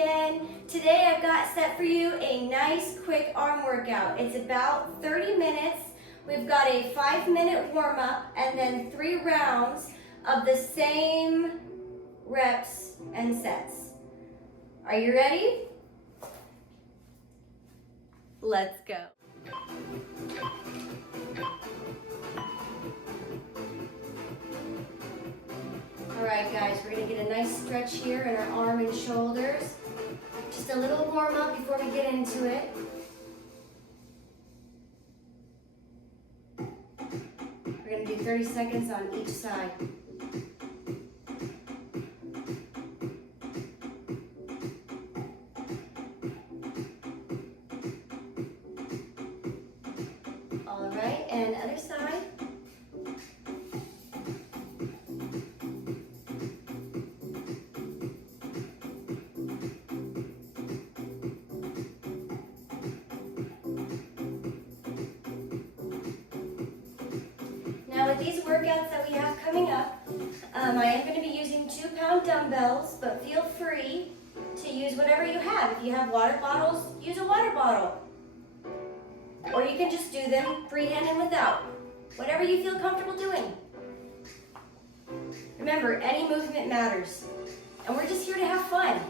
again. Today I've got set for you a nice quick arm workout. It's about 30 minutes. We've got a 5-minute warm-up and then 3 rounds of the same reps and sets. Are you ready? Let's go. All right, guys, we're gonna get a nice stretch here in our arm and shoulders. Just a little warm up before we get into it. We're gonna do 30 seconds on each side. All right, and other side. Now with these workouts that we have coming up, I am going to be using 2-pound dumbbells, but feel free to use whatever you have. If you have water bottles, use a water bottle. Or you can just do them freehand and without. Whatever you feel comfortable doing. Remember, any movement matters. And we're just here to have fun.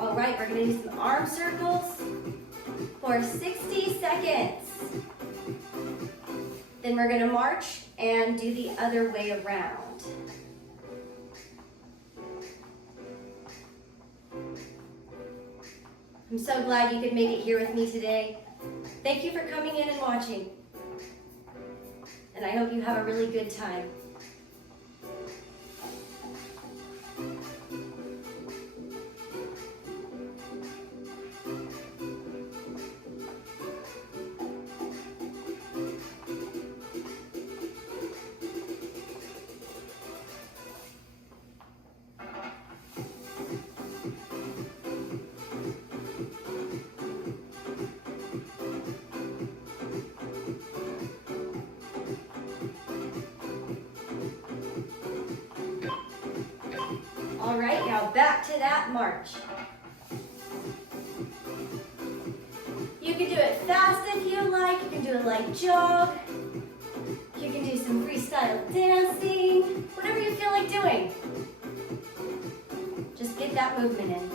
All right, we're gonna do some arm circles for 60 seconds. Then we're gonna march and do the other way around. I'm so glad you could make it here with me today. Thank you for coming in and watching. And I hope you have a really good time. All right, now back to that march. You can do it fast if you like. You can do a light jog. You can do some freestyle dancing. Whatever you feel like doing. Just get that movement in.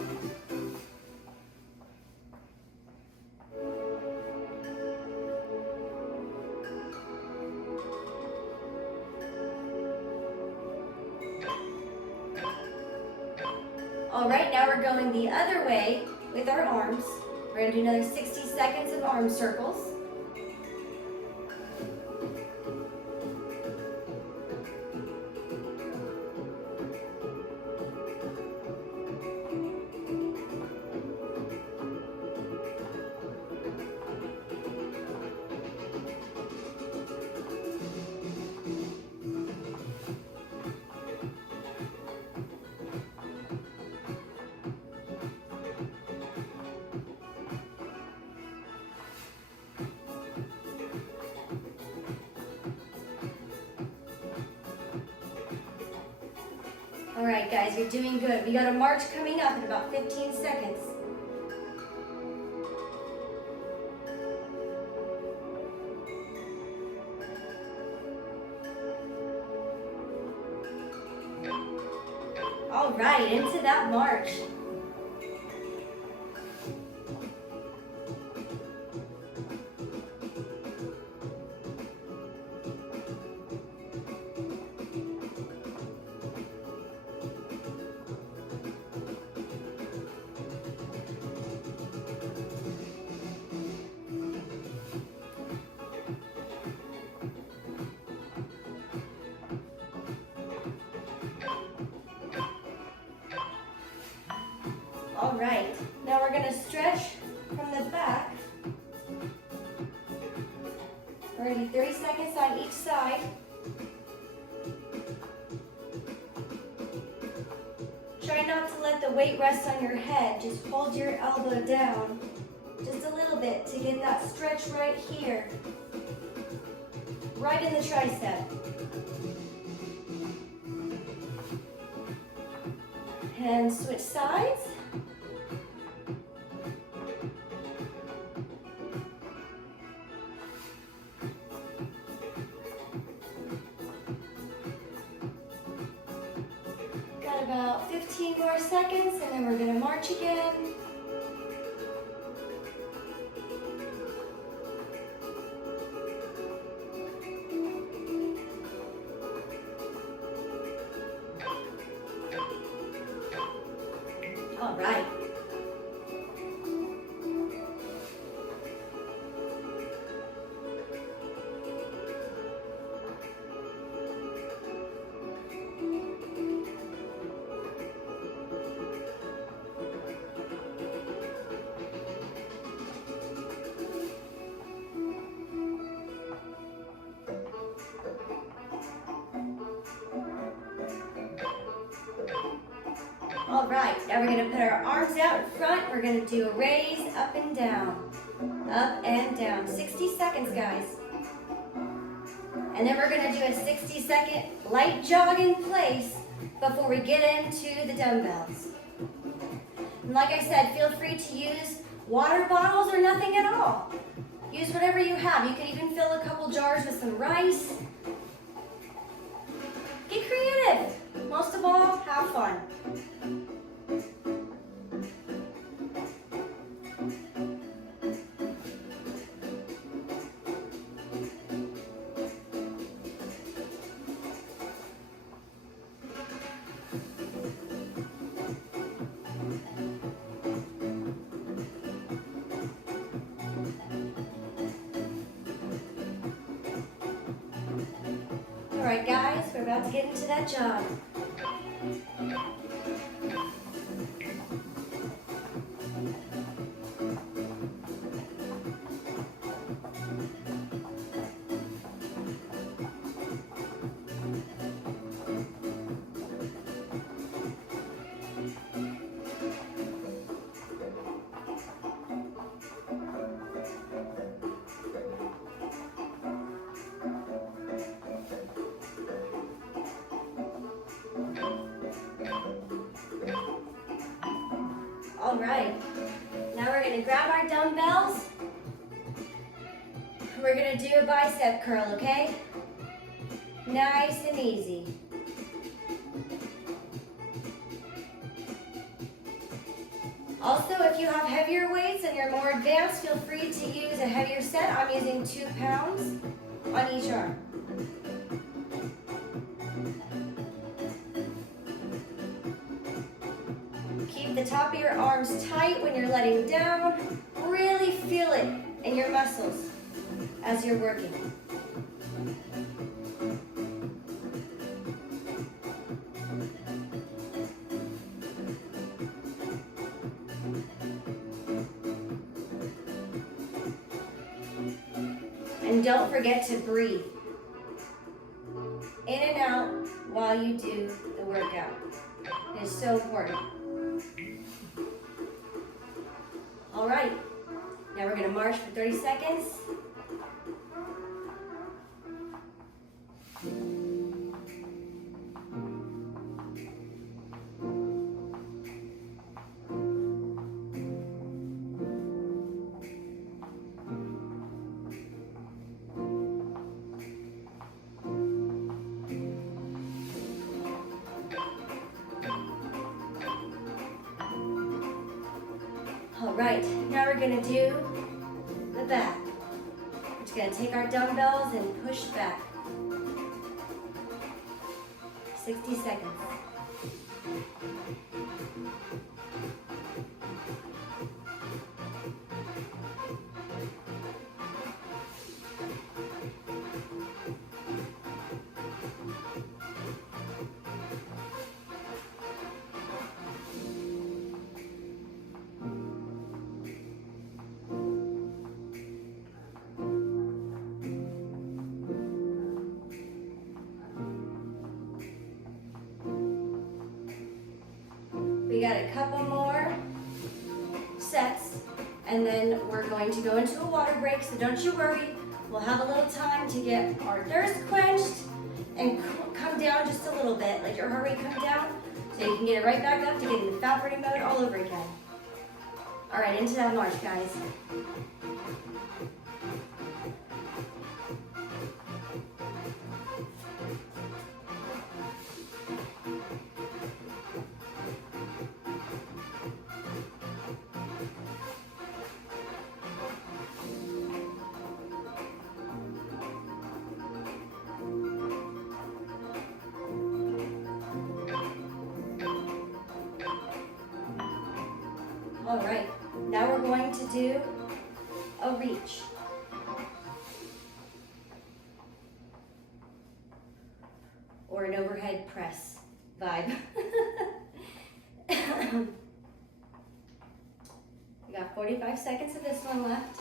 All right, now we're going the other way with our arms. We're gonna do another 60 seconds of arm circles. All right, guys, you're doing good. We got a march coming up in about 15 seconds. All right, into that march. We're gonna do 30 seconds on each side. Try not to let the weight rest on your head. Just hold your elbow down just a little bit to get that stretch right here, right in the tricep. And switch sides. Got about 15 more seconds and then we're gonna march again. All right. All right, now we're gonna put our arms out in front. We're gonna do a raise up and down, 60 seconds, guys. And then we're gonna do a 60-second light jog in place before we get into the dumbbells. And like I said, feel free to use water bottles or nothing at all. Use whatever you have. You can even fill a couple jars with some rice. Get creative. Most of all, have fun. All right, guys, we're about to get into that jog. All right, now we're gonna grab our dumbbells. We're gonna do a bicep curl, okay? Nice and easy. Also, if you have heavier weights and you're more advanced, feel free to use a heavier set. I'm using 2 pounds on each arm. Keep the top of your arms tight when you're letting down. Really feel it in your muscles as you're working. And don't forget to breathe in and out while you do the workout. It is so important. All right, now we're gonna march for 30 seconds. All right, now we're gonna do the back. We're just gonna take our dumbbells and push back. 60 seconds. couple more sets, and then we're going to go into a water break, so don't you worry. We'll have a little time to get our thirst quenched and come down just a little bit, let your heart rate come down, so you can get it right back up to get into fat burning mode all over again. All right, into that march, guys. All right, now we're going to do a reach. Or an overhead press vibe. We got 45 seconds of this one left.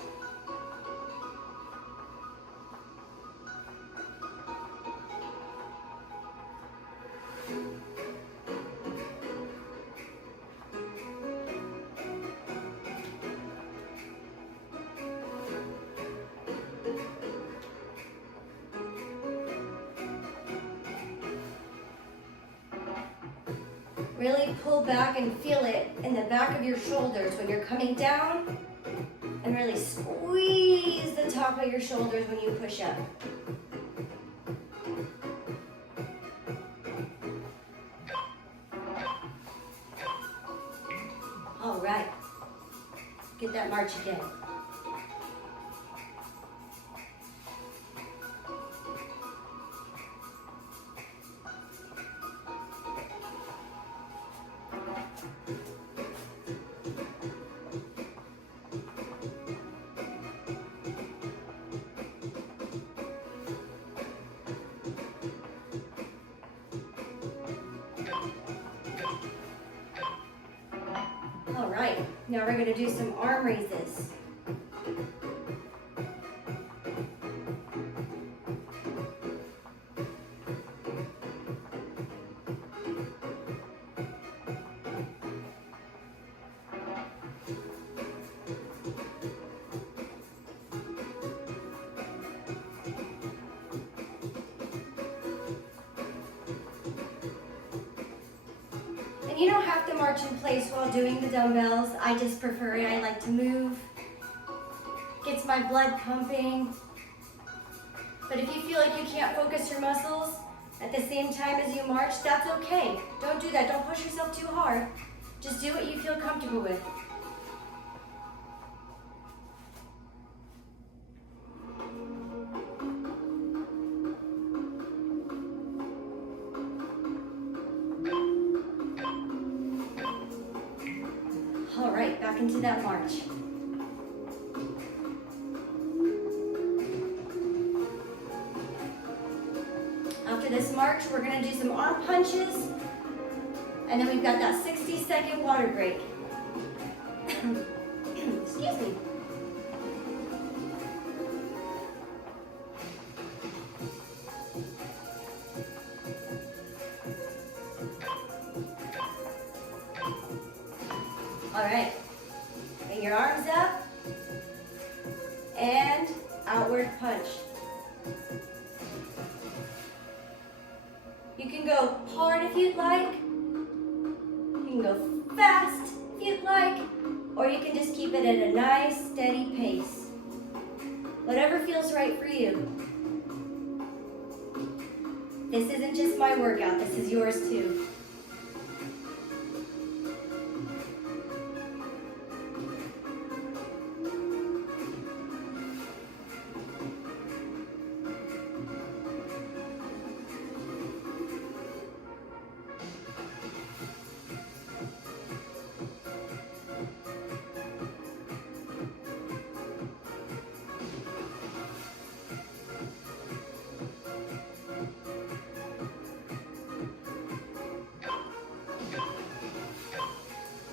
Really pull back and feel it in the back of your shoulders when you're coming down, and really squeeze the top of your shoulders when you push up. All right, get that march again. All right, now we're going to do some arm raises. And you don't have to march in place while doing the dumbbells. I just prefer it. I like to move. Gets my blood pumping. But if you feel like you can't focus your muscles at the same time as you march, that's okay. Don't do that. Don't push yourself too hard. Just do what you feel comfortable with. All right, back into that march. After this march, we're gonna do some arm punches, and then we've got that 60-second water break. Excuse me. All right, bring your arms up and outward punch. You can go hard if you'd like, you can go fast if you'd like, or you can just keep it at a nice steady pace. Whatever feels right for you. This isn't just my workout, this is yours too.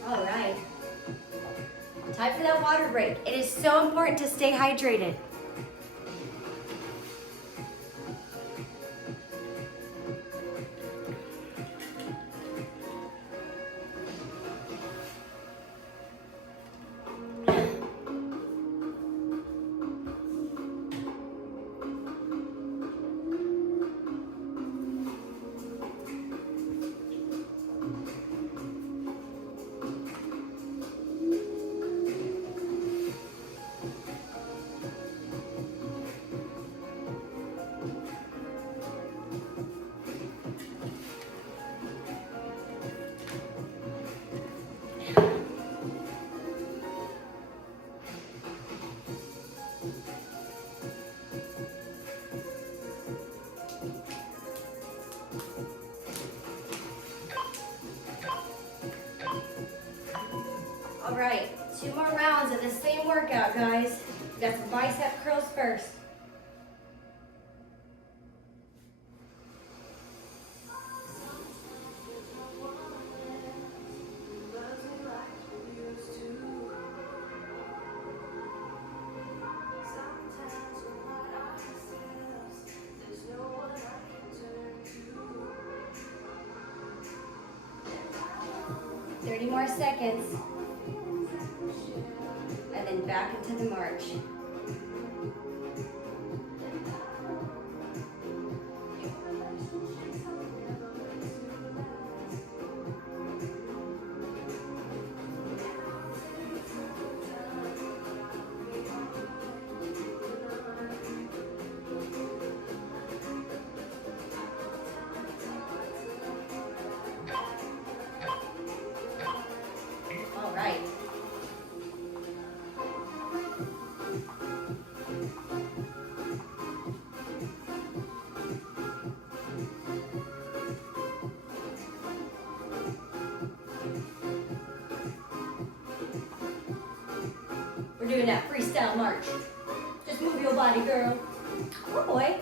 All right, time for that water break. It is so important to stay hydrated. right, 2 more rounds of the same workout, guys. We got some bicep curls first. More seconds, and then back into the march. Doing that freestyle march. Just move your body, girl. Oh boy.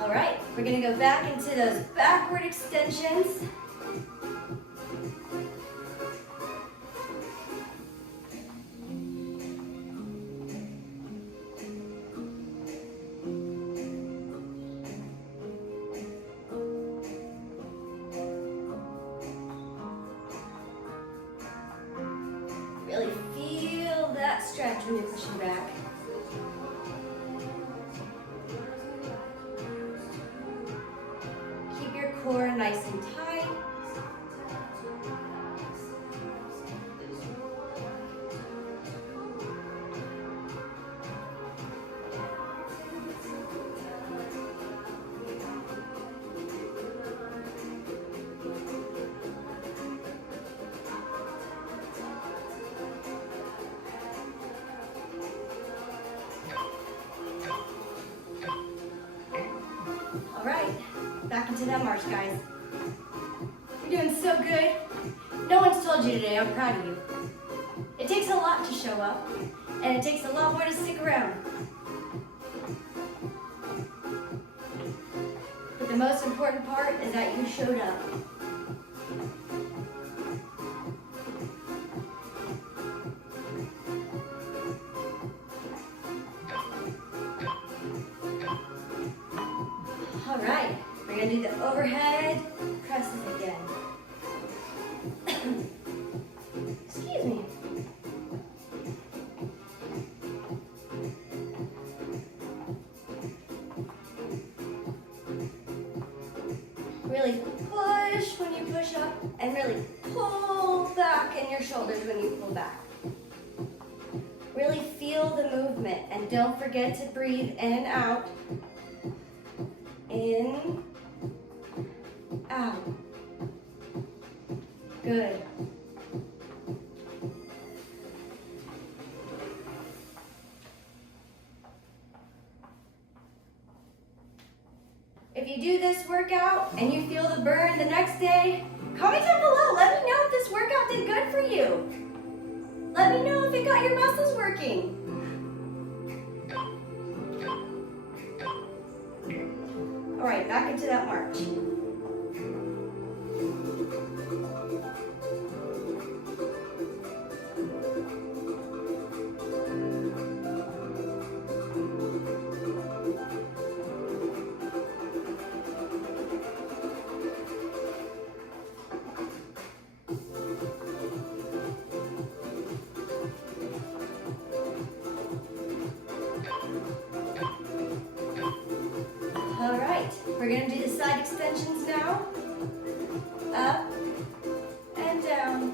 All right, we're gonna go back into those backward extensions. Really feel that stretch when you're pushing back. Keep your core nice and tight. Back into that march, guys. You're doing so good. No one's told you today. I'm proud of you. It takes a lot to show up, and it takes a lot more to stick around. But the most important part is that you showed up. All right. We're going to do the overhead presses again. Excuse me. Really push when you push up, and really pull back in your shoulders when you pull back. Really feel the movement, and don't forget to breathe in and out. In, out. Good. If you do this workout and you feel the burn the next day, comment down below. Let me know if this workout did good for you. Let me know if it got your muscles working. All right, back into that march. All right, we're gonna do the side extensions now. Up and down.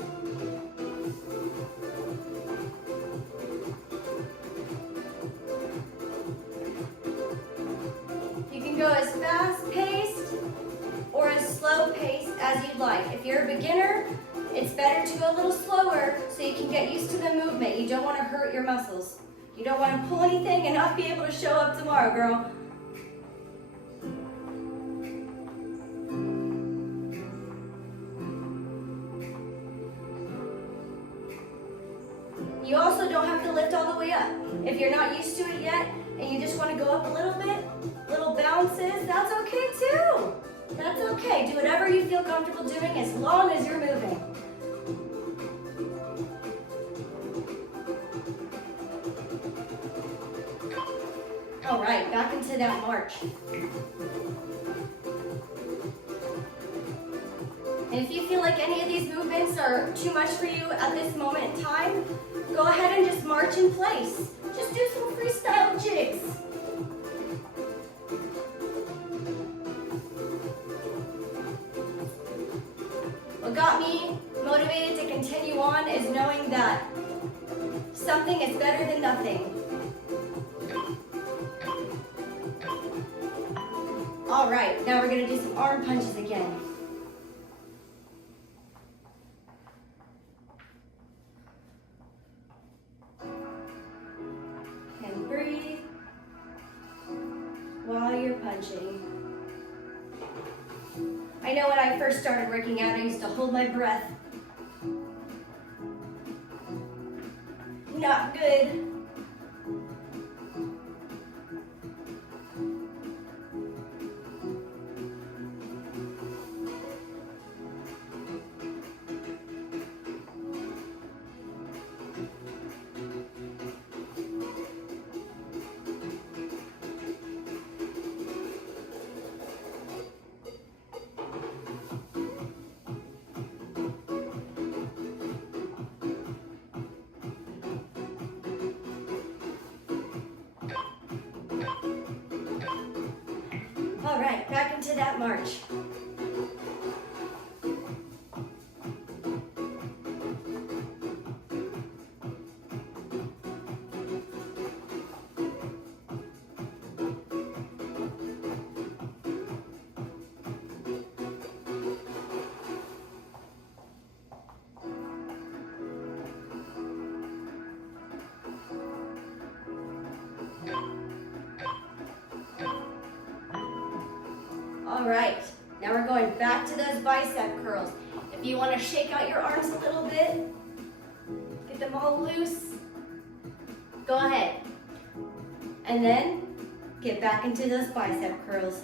You can go as fast-paced or as slow-paced as you'd like. If you're a beginner, it's better to go a little slower so you can get used to the movement. You don't want to hurt your muscles. You don't want to pull anything and not be able to show up tomorrow, girl. You also don't have to lift all the way up. If you're not used to it yet and you just want to go up a little bit, little bounces, that's okay too. That's okay. Do whatever you feel comfortable doing as long as you're moving. All right, back into that march. And if you feel like any of these movements are too much for you at this moment in time, go ahead and just march in place. Just do some freestyle jigs. What got me motivated to continue on is knowing that something is better than nothing. All right, now we're gonna do some arm punches again. And breathe while you're punching. I know when I first started working out, I used to hold my breath. Not good. All right, back into that march. All right, now we're going back to those bicep curls. If you want to shake out your arms a little bit, get them all loose, go ahead. And then get back into those bicep curls.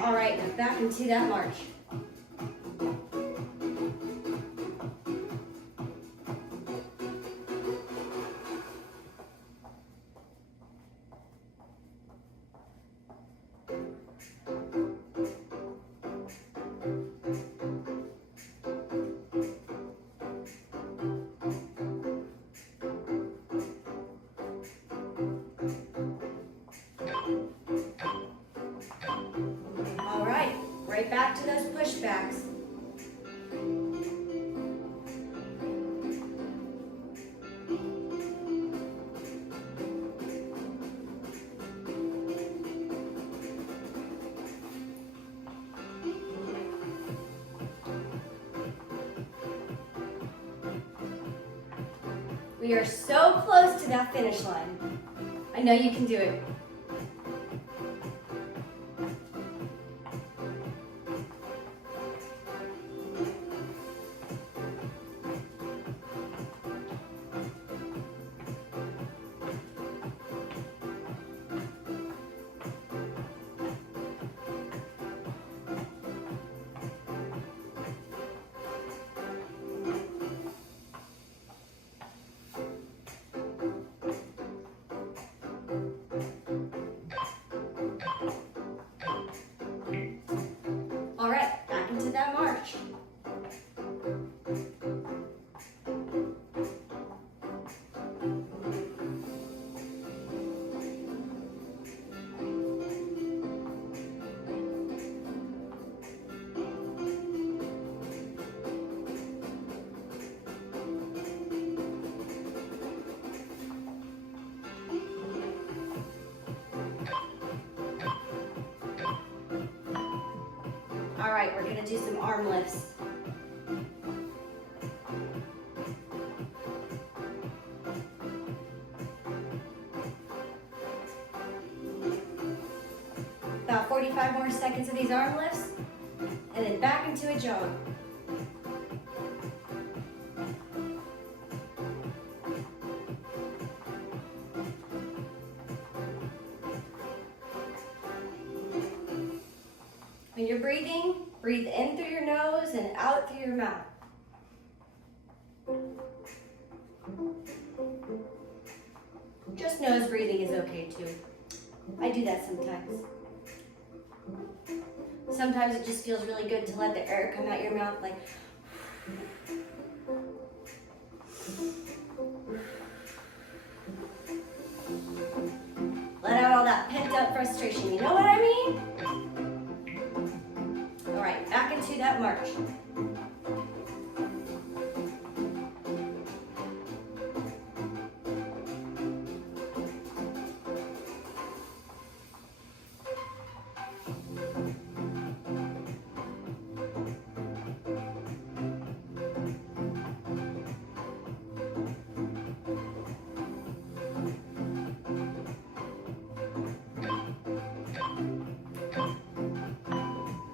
All right, now back into that march. Right back to those pushbacks. We are so close to that finish line. I know you can do it. right, we're gonna do some arm lifts. About 45 more seconds of these arm lifts, and then back into a jog. When you're breathing, breathe in through your nose and out through your mouth. Just nose breathing is okay too. I do that sometimes. Sometimes it just feels really good to let the air come out your mouth like. Let out all that pent up frustration. You know what I mean? All right, back into that march.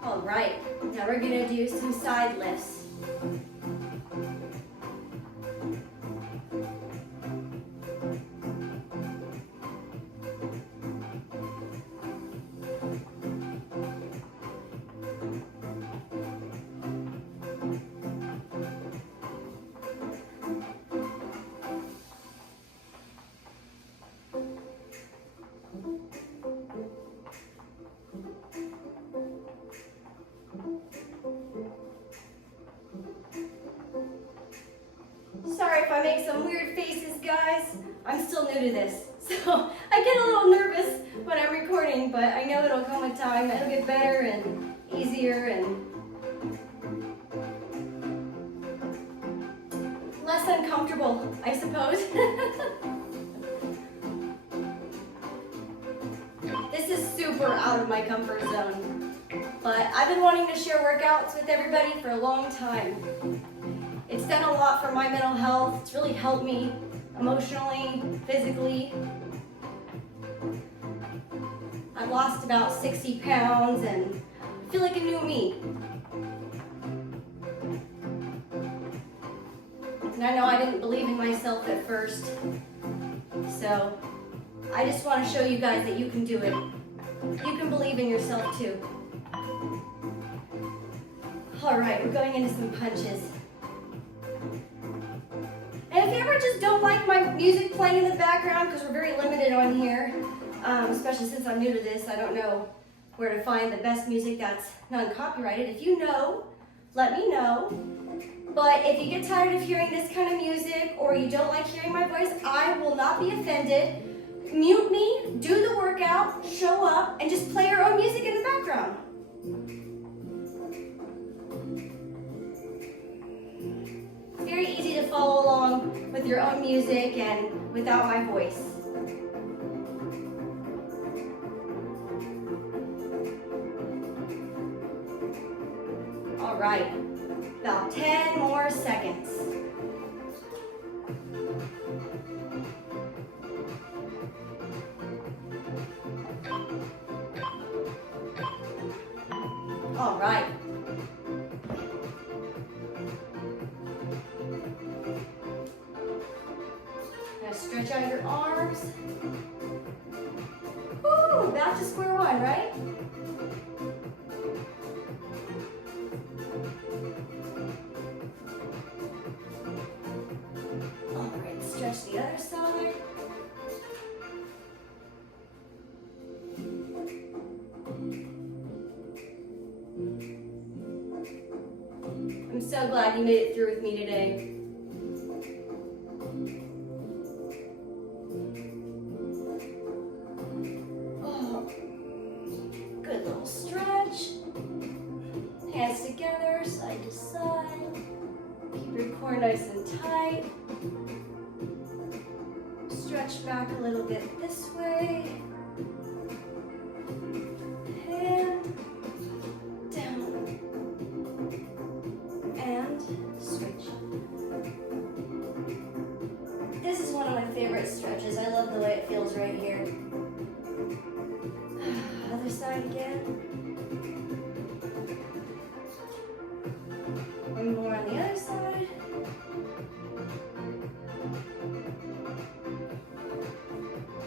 All right, now we're gonna do some side lifts. Sorry if I make some weird faces, guys. I'm still new to this, so I get a little nervous when I'm recording, but I know it'll come with time. It'll get better and easier and less uncomfortable, I suppose. This is super out of my comfort zone, but I've been wanting to share workouts with everybody for a long time. It's done a lot for my mental health. It's really helped me emotionally, physically. I've lost about 60 pounds and I feel like a new me. And I know I didn't believe in myself at first. So I just want to show you guys that you can do it. You can believe in yourself too. All right, we're going into some punches. And if you ever just don't like my music playing in the background, because we're very limited on here, especially since I'm new to this, I don't know where to find the best music that's non-copyrighted. If you know, let me know. But if you get tired of hearing this kind of music or you don't like hearing my voice, I will not be offended. Mute me, do the workout, show up, and just play your own music in the background. Very easy to follow along with your own music and without my voice. All right, about 10 more seconds. All right. Stretch out your arms. Woo, back to square one, right? All right, stretch the other side. I'm so glad you made it through with me today. Hands together, side to side. Keep your core nice and tight. Stretch back a little bit this way. And down. This is one of my favorite stretches. I love the way it feels right here. Other side again. One more on the other side.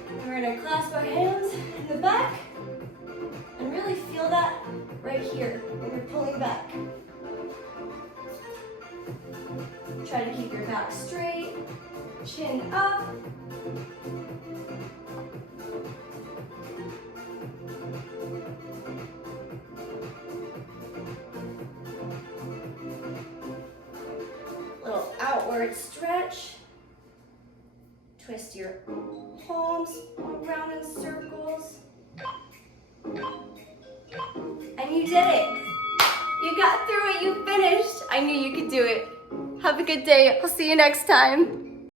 And we're gonna clasp our hands in the back and really feel that right here when you're pulling back. Try to keep your back straight, chin up. Little outward stretch. Twist your palms around in circles. And you did it. You got through it, you finished. I knew you could do it. Have a good day. I'll see you next time.